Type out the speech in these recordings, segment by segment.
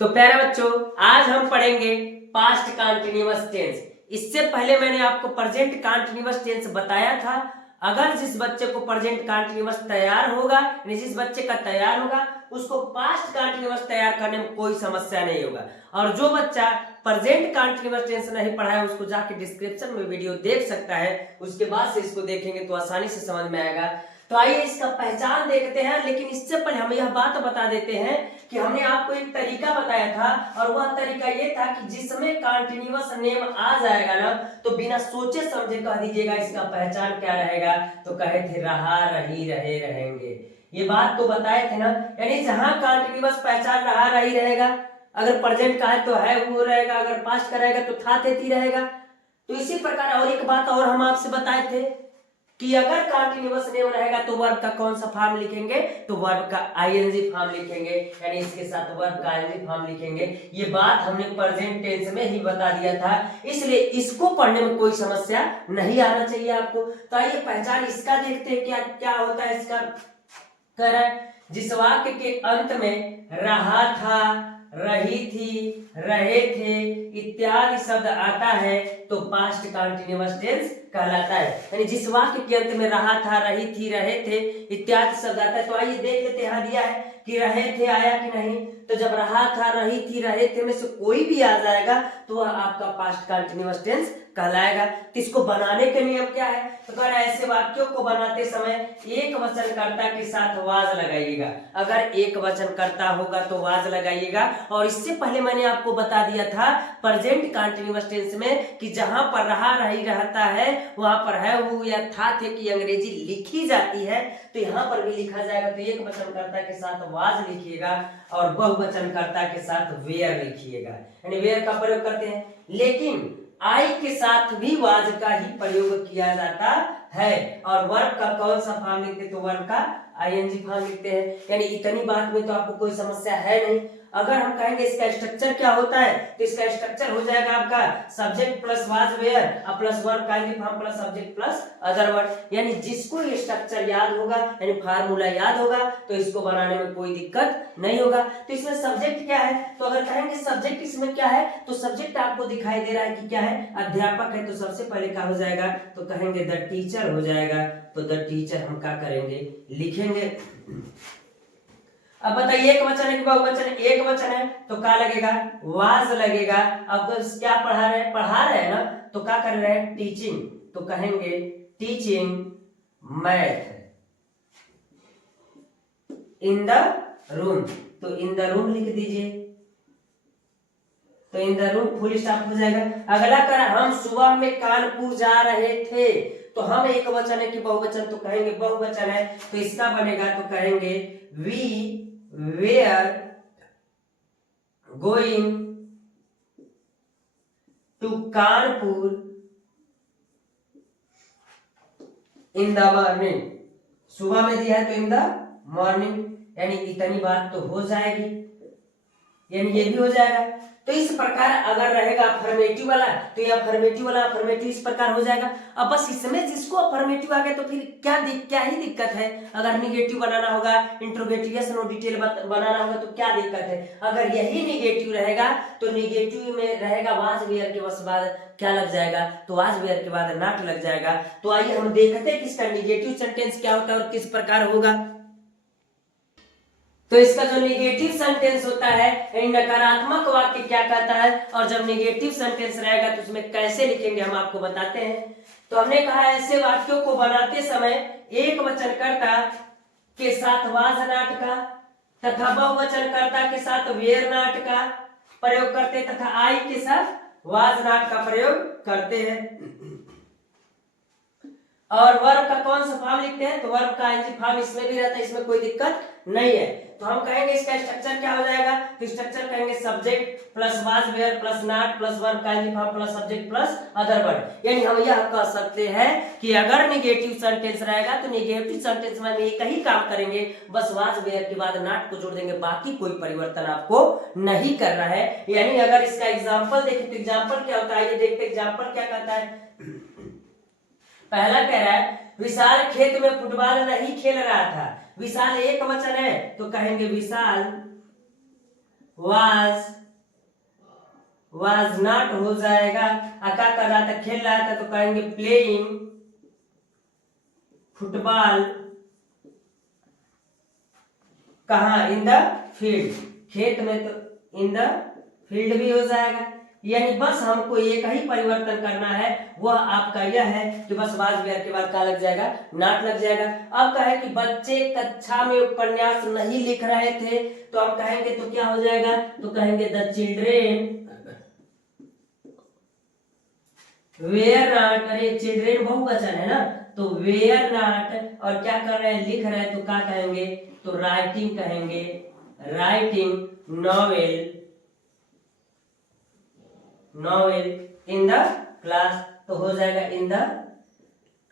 तो प्यारे बच्चों, आज हम पढ़ेंगे पास्ट कंटीन्यूअस टेंस। इससे पहले मैंने आपको प्रेजेंट कंटीन्यूअस टेंस बताया था। अगर जिस बच्चे को प्रेजेंट कंटीन्यूअस तैयार होगा, यानी जिस बच्चे का तैयार होगा, उसको पास्ट कंटीन्यूअस तैयार करने में कोई समस्या नहीं होगा। और जो बच्चा प्रेजेंट कंटीन्यूअस टेंस नहीं पढ़ा है, उसको जाके डिस्क्रिप्शन में वीडियो देख सकता है। उसके बाद से इसको देखेंगे तो आसानी से समझ में आएगा। तो आइए इसका पहचान देखते हैं, लेकिन इससे पहले हम यह बात बता देते हैं कि हमने आपको एक तरीका बताया था, और वह तरीका ये था कि जिसमें कंटीन्यूअस नेम आ जाएगा ना, तो बिना सोचे समझे कह दीजिएगा इसका पहचान क्या रहेगा। तो कहे थे रहा, रही, रहे, रहेंगे। ये बात तो बताए थे ना, यानी जहां कंटीन्यूअस पहचान रहा, रही रहेगा। अगर प्रेजेंट का है तो है वो रहेगा, अगर पास्ट का रहेगा तो था, थे, थी रहेगा। तो इसी प्रकार और एक बात और हम आपसे बताए थे कि अगर कंटीन्यूअस नेम रहेगा तो वर्ब का कौन सा फॉर्म लिखेंगे, तो वर्ब का आईएनजी फॉर्म लिखेंगे, यानी इसके साथ वर्ब का आईएनजी फॉर्म लिखेंगे। ये बात हमने प्रेजेंट टेंस में ही बता दिया था, इसलिए इसको पढ़ने में कोई समस्या नहीं आना चाहिए आपको। तो आइए पहचान इसका देखते हैं क्या क्या होता है इसका। कह रहा है जिस वाक्य के अंत में रहा था, रही थी, रहे थे इत्यादि शब्द आता है तो पास्ट कंटीन्यूअस टेंस कहलाता है। यानी जिस वाक्य के अंत में रहा था, रही थी, रहे थे इत्यादि शब्द आता है। तो आइए देख लेते हैं, यहां दिया है कि रहे थे आया कि नहीं। तो जब रहा था, रही थी, रहे थे में से कोई भी आ जाएगा तो वह आपका पास्ट कंटीन्यूअस टेंस कहलाएगा। तो इसको बनाने के नियम क्या है, तो कह रहा है ऐसे वाक्यों को बनाते समय एक वचनकर्ता के साथ वाज लगाइएगा। अगर एक वचनकर्ता होगा तो वाज लगाइएगा। और इससे पहले मैंने आपको बता दिया था प्रेजेंट कंटीन्यूअस टेंस में कि जहां पर रहा, रही रहता है वहां पर है, वो या था, थे की अंग्रेजी लिखी जाती है, तो यहाँ पर भी लिखा जाएगा। तो एक वचनकर्ता के साथ वाज लिखिएगा और बहुवचनकर्ता के साथ वेयर लिखिएगा, यानी वेयर का प्रयोग करते हैं। लेकिन आई के साथ भी वाज का ही प्रयोग किया जाता है। और वर्ब का कौन सा फॉर्म लिखते, तो वर्ब का आईएनजी फॉर्म लिखते हैं। यानी इतनी बात में तो आपको कोई समस्या है नहीं। अगर हम कहेंगे इसका स्ट्रक्चर क्या होता है, तो इसका स्ट्रक्चर हो जाएगा आपका subject plus was were plus verb का ING form plus subject plus other word. यानी जिसको ये स्ट्रक्चर याद होगा, यानी फार्मूला याद होगा, तो इसको बनाने में कोई दिक्कत नहीं होगा। तो इसमें सब्जेक्ट क्या है, तो अगर कहेंगे सब्जेक्ट इसमें क्या है, तो सब्जेक्ट आपको दिखाई दे रहा है कि क्या है, अध्यापक है। तो सबसे पहले क्या हो जाएगा, तो कहेंगे द टीचर हो जाएगा। तो द टीचर हम क्या करेंगे, लिखेंगे। अब बताइए एक वचन है कि बहुवचन है, एक वचन है तो क्या लगेगा, वाज लगेगा। अब तो क्या पढ़ा रहे हैं ना, तो क्या कर रहे हैं, टीचिंग। तो कहेंगे teaching math in the room. तो इन द रूम लिख दीजिए। तो in the room full stop हो जाएगा। अगला कर हम सुबह में कानपुर जा रहे थे। तो हम एक वचन है कि बहुवचन, तो कहेंगे बहुवचन है, तो इसका बनेगा तो कहेंगे we were going to Kanpur in the morning. सुबह में दिया है तो इन द मॉर्निंग, यानी इतनी बात तो हो जाएगी, यानी ये भी हो जाएगा। तो इस प्रकार अगर रहेगा अफर्मेटिव वाला, तो ये अफर्मेटिव वाला अफर्मेटिव इस प्रकार हो जाएगा। अब बस इसमें जिसको अफर्मेटिव आ गया तो फिर क्या ही दिक्कत है। अगर निगेटिव बनाना होगा, इंट्रोगेटिव यस नो डिटेल बनाना होगा तो क्या दिक्कत है। अगर यही निगेटिव रहेगा तो निगेटिव में रहेगा वाज वेयर के बस बाद क्या लग जाएगा, तो वाज वेयर के बाद नॉट लग जाएगा। तो आइए हम देखते हैं कि इसका निगेटिव सेंटेंस क्या होता है और किस प्रकार होगा। तो इसका जो निगेटिव सेंटेंस होता है, यानी नकारात्मक वाक्य क्या कहता है, और जब निगेटिव सेंटेंस रहेगा तो उसमें कैसे लिखेंगे हम आपको बताते हैं। तो हमने कहा ऐसे वाक्यों को बनाते समय एक वचनकर्ता के साथ वाज नॉट का तथा बहुवचनकर्ता के साथ वेयर नॉट का प्रयोग करते हैं, तथा आई के साथ वाज नॉट का प्रयोग करते हैं। और वर्ब का कौन सा फॉर्म लिखते हैं, तो वर्ब का आईएनजी फॉर्म इसमें भी रहता है, इसमें कोई दिक्कत नहीं है। तो हम कहेंगे इसका स्ट्रक्चर क्या हो जाएगा, तो स्ट्रक्चर कहेंगे subject plus was were plus not plus verb का ING form plus subject plus other word. यानी हम यह कह सकते हैं कि अगर निगेटिव सेंटेंस रहेगा तो निगेटिव सेंटेंस में एक ही काम करेंगे, बस वाज वेयर के बाद नॉट को जोड़ देंगे, बाकी कोई परिवर्तन आपको नहीं करना है। यानी अगर इसका एग्जाम्पल देखें तो एग्जाम्पल क्या होता है, ये देखते एग्जाम्पल क्या कहता है। पहला कह रहा है विशाल खेत में फुटबॉल नहीं खेल रहा था। विशाल एक वचन है तो कहेंगे विशाल वाज नॉट हो जाएगा। क्या कर रहा था, खेल रहा था, तो कहेंगे प्लेइंग फुटबॉल। कहाँ, इन द फील्ड, खेत में, तो इन द फील्ड भी हो जाएगा। यानी बस हमको एक ही परिवर्तन करना है, वह आपका यह है कि बस वाज वेयर के बाद क्या लग जाएगा, नॉट लग जाएगा। अब कहे कि बच्चे कक्षा में उपन्यास नहीं लिख रहे थे, तो हम कहेंगे तो क्या हो जाएगा, तो कहेंगे द चिल्ड्रेन वेयर नॉट। अरे चिल्ड्रेन बहुवचन है ना, तो वेयर नॉट, और क्या कर रहे हैं, लिख रहे हैं, तो क्या कहेंगे, तो राइटिंग कहेंगे, writing novel in the class, तो हो जाएगा इन द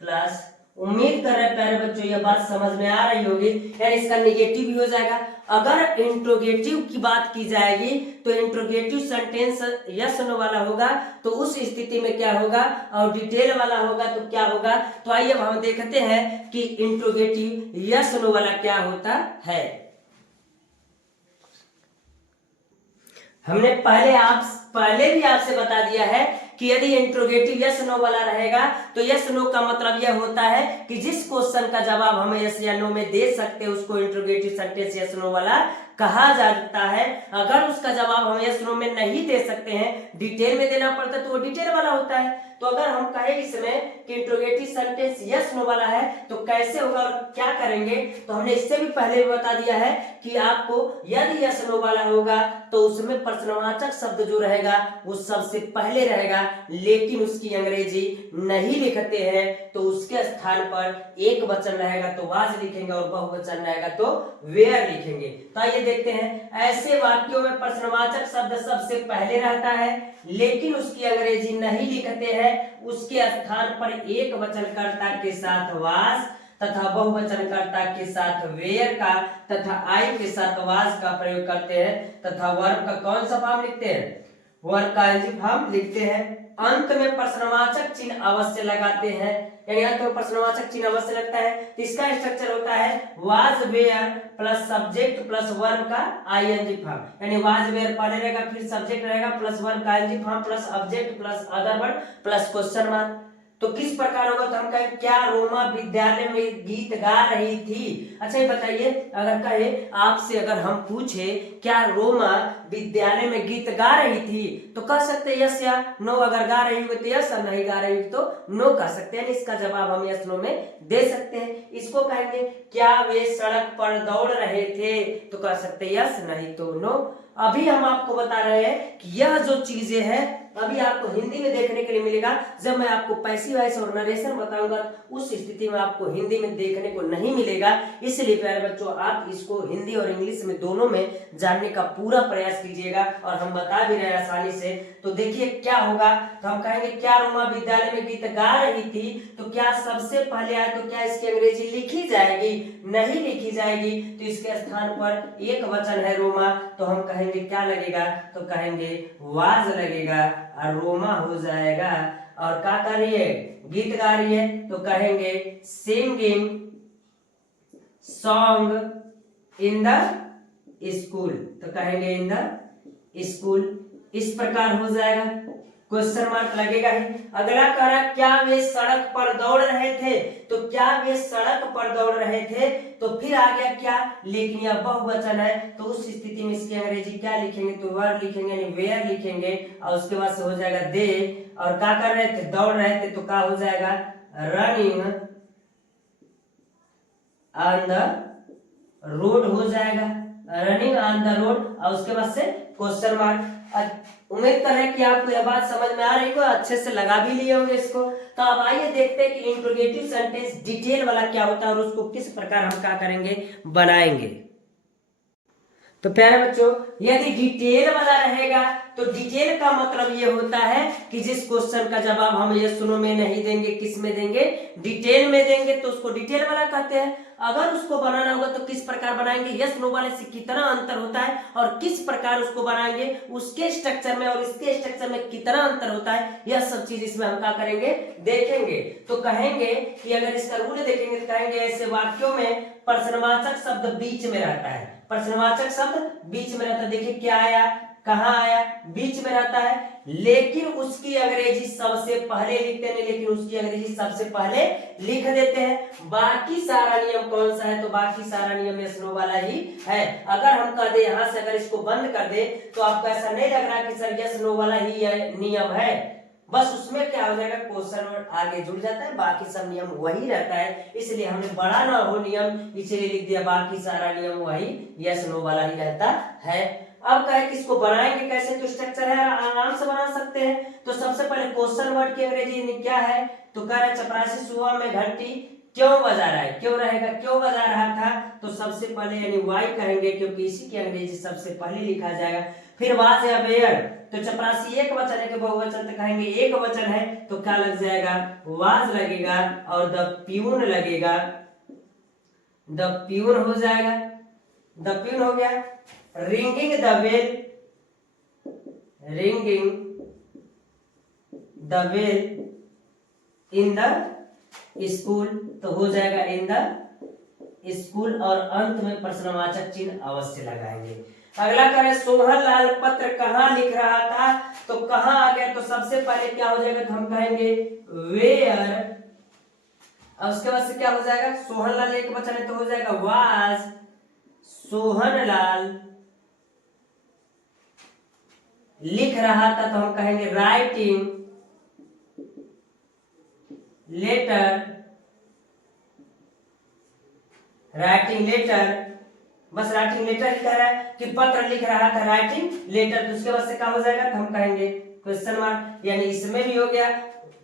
क्लास। उम्मीद कर रहे हैं प्यारे बच्चों ये बात समझ में आ रही होगी। यानी इसका निगेटिव भी हो जाएगा। अगर इंट्रोगेटिव की बात की जाएगी तो इंट्रोगेटिव सेंटेंस यस नो वाला होगा, तो उस स्थिति में क्या होगा, और डिटेल वाला होगा तो क्या होगा। तो आइए अब हम देखते हैं कि इंट्रोगेटिव यस नो वाला क्या होता है। हमने पहले भी आपसे बता दिया है कि यदि इंट्रोगेटिव यस नो वाला रहेगा तो यस नो का मतलब यह होता है कि जिस क्वेश्चन का जवाब हम यस या नो में दे सकते हैं उसको इंट्रोगेटिव सेंटेंस यस नो वाला कहा जाता है। अगर उसका जवाब हम यस नो में नहीं दे सकते हैं, डिटेल में देना पड़ता है, तो वो डिटेल वाला होता है। तो अगर हम कहें इसमें कि इंट्रोगेटिव सेंटेंस यस नो वाला है तो कैसे होगा और क्या करेंगे, तो हमने इससे भी पहले बता दिया है कि आपको यदि यस नो वाला होगा तो उसमें प्रश्नवाचक शब्द जो रहेगा वो सबसे पहले रहेगा, लेकिन उसकी अंग्रेजी नहीं लिखते हैं तो उसके स्थान पर एक वचन रहेगा तो वाज लिखेंगे और बहुवचन रहेगा तो वेयर लिखेंगे। तो आइए देखते हैं, ऐसे वाक्यों में प्रश्नवाचक शब्द सबसे पहले रहता है लेकिन उसकी अंग्रेजी नहीं लिखते हैं, उसके स्थान पर एक वचनकर्ता के साथ वाज तथा बहुवचनकर्ता के साथ वेयर का तथा आई के साथ वाज का प्रयोग करते हैं तथा वर्ब का कौन सा फॉर्म लिखते हैं, वर्ब का एनजी फॉर्म लिखते हैं। अंत में प्रश्नवाचक चिन्ह अवश्य लगाते हैं, यानी अंत में प्रश्नवाचक चिन्ह अवश्य लगता है। तो इसका स्ट्रक्चर होता है was were plus subject plus verb का आईएनजी फॉर्म, यानी वाज वेयर पहले रहेगा, फिर सब्जेक्ट रहेगा प्लस वर्ब का ING form plus object plus other word plus question mark. तो किस प्रकार होगा, तो हम कहें क्या रोमा विद्यालय में गीत गा रही थी। अच्छा ये बताइए, अगर कहे आपसे, अगर हम पूछे क्या रोमा विद्यालय में गीत गा रही थी, तो कह सकते हैं यस या नो। अगर गा रही हो तो यस और नहीं गा रही हो तो नो कह सकते हैं। इसका जवाब हम यस नो में दे सकते हैं। इसको कहेंगे क्या वे सड़क पर दौड़ रहे थे, तो कह सकते हैं यस, नहीं तो नो। अभी हम आपको बता रहे हैं कि यह जो चीजें हैं अभी आपको हिंदी में देखने के लिए मिलेगा। जब मैं आपको पैसिव वॉइस और नरेशन बताऊंगा उस स्थिति में आपको हिंदी में देखने को नहीं मिलेगा। इसलिए प्यारे बच्चों आप इसको हिंदी और इंग्लिश में दोनों में जानने का पूरा प्रयास कीजिएगा, और हम बता भी रहे हैं आसानी से। तो देखिए क्या होगा, तो हम कहेंगे क्या रोमा विद्यालय में गीत गा रही थी, तो क्या सबसे पहले आए तो क्या इसकी अंग्रेजी लिखी जाएगी, नहीं लिखी जाएगी। तो इसके स्थान पर एक वचन है रोमा, तो हम कहेंगे क्या लगेगा, तो कहेंगे वाज लगेगा और रोमा हो जाएगा। और क्या कर रही है, गीत गा रही है, तो कहेंगे singing song in the school, तो कहेंगे इन द स्कूल। इस प्रकार हो जाएगा, क्वेश्चन मार्क लगेगा ही। अगला कह रहा क्या वे सड़क पर दौड़ रहे थे, तो क्या वे सड़क पर दौड़ रहे थे, तो फिर आ गया क्या, लेकिन यह बहुवचन है तो उस स्थिति में इसकी अंग्रेजी क्या लिखेंगे, तो वर लिखेंगे यानी वेयर लिखेंगे, और उसके बाद से हो जाएगा दे। और क्या कर रहे थे, दौड़ रहे थे, तो क्या हो जाएगा रनिंग ऑन द रोड हो जाएगा, रनिंग ऑन द रोड, और उसके बाद से क्वेश्चन मार्क। उम्मीद कर रहे हैं कि आपको यह बात समझ में आ रही होगी, अच्छे से लगा भी लिए होंगे इसको। तो अब आइए देखते हैं कि इंट्रोगेटिव सेंटेंस डिटेल वाला क्या होता है और उसको किस प्रकार हम क्या करेंगे, बनाएंगे। तो प्यारे बच्चों यदि डिटेल वाला रहेगा तो डिटेल का मतलब ये होता है कि जिस क्वेश्चन का जवाब हम यस नो में नहीं देंगे, किस में देंगे, डिटेल में देंगे, तो उसको डिटेल वाला कहते हैं। अगर उसको बनाना होगा तो किस प्रकार बनाएंगे, यस नो वाले से कितना अंतर होता है और किस प्रकार उसको बनाएंगे, उसके स्ट्रक्चर में और इसके स्ट्रक्चर में कितना अंतर होता है, यह सब चीज इसमें हम क्या करेंगे, देखेंगे। तो कहेंगे कि अगर इसका रूल देखेंगे तो कहेंगे ऐसे वाक्यों में प्रश्नवाचक शब्द बीच में रहता है, प्रश्नवाचक शब्द बीच में रहता है। देखिए क्या आया, कहाँ आया, बीच में रहता है, लेकिन उसकी अंग्रेजी सबसे पहले लिखते नहीं, लेकिन उसकी अंग्रेजी सबसे पहले लिख देते हैं। बाकी सारा नियम कौन सा है, तो बाकी सारा नियम यस नो वाला ही है। अगर हम कह दे यहाँ से अगर इसको बंद कर दे तो आपको ऐसा नहीं लग रहा कि सर यस नो वाला ही नियम है, बस उसमें क्या हो जाएगा, क्वेश्चन वर्ड आगे जुड़ जाता है, बाकी सब नियम वही रहता है। इसलिए हमने बड़ा ना हो नियम इसलिए लिख दिया, बाकी सारा नियम वही यस नो वाला ही रहता है। अब कहे कि इसको बनाएंगे कैसे, तो स्ट्रक्चर है, आराम से बना सकते हैं। तो सबसे पहले क्वेश्चन वर्ड की अंग्रेजी क्या है, तो कह रहे चपरासी सुबह में घंटी क्यों बजा रहा है, क्यों रहेगा, क्यों बजा रहा था, तो सबसे पहले यानी वाई कहेंगे, क्योंकि इसी की अंग्रेजी सबसे पहले लिखा जाएगा। फिर वाज या वेयर, तो चपरासी एक वचन है कि बहुवचन, तो कहेंगे एक वचन है तो क्या लग जाएगा, वाज लगेगा, और द प्यून लगेगा, द प्यून हो जाएगा, द प्यून हो गया। Ringing the bell, ringing the bell in the school, तो हो जाएगा इन द स्कूल, और अंत में प्रश्नवाचक चिन्ह अवश्य लगाएंगे। अगला करें सोहन लाल पत्र कहाँ लिख रहा था, तो कहाँ आ गया, तो सबसे पहले क्या हो जाएगा, तो हम कहेंगे वेयर, और उसके बाद से क्या हो जाएगा, सोहन लाल एक वचन है तो हो जाएगा वाज सोहन लाल लिख रहा था, तो हम कहेंगे राइटिंग लेटर, राइटिंग लेटर, बस राइटिंग लेटर ही कह रहा है कि पत्र लिख रहा था, राइटिंग लेटर। तो उसके बाद से क्या हो जाएगा, तो हम कहेंगे क्वेश्चन मार्क, यानी इसमें भी हो गया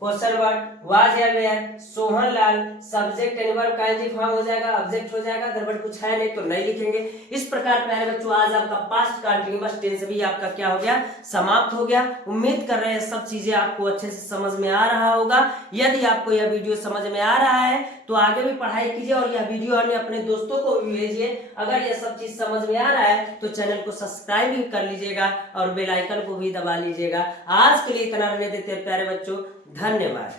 क्वेश्चन वर्ड, वाज या were, Sohan Lal, subject and verb का एनजी फॉर्म हो जाएगा, ऑब्जेक्ट हो जाएगा, गड़बड़ कुछ है नहीं तो नहीं लिखेंगे। इस प्रकार प्यारे बच्चों आज आपका पास्ट कंटीन्यूअस टेंस भी आपका क्या हो गया, समाप्त हो गया। उम्मीद कर रहे हैं सब चीजें आपको अच्छे से समझ में आ रहा होगा। यदि आपको यह वीडियो समझ में आ रहा है तो आगे भी पढ़ाई कीजिए और यह वीडियो अन्य अपने दोस्तों को भी भेजिए। अगर यह सब चीज समझ में आ रहा है तो चैनल को सब्सक्राइब भी कर लीजिएगा और बेल आइकन को भी दबा लीजिएगा। आज के लिए इतना रहने देते हैं प्यारे बच्चों, धन्यवाद।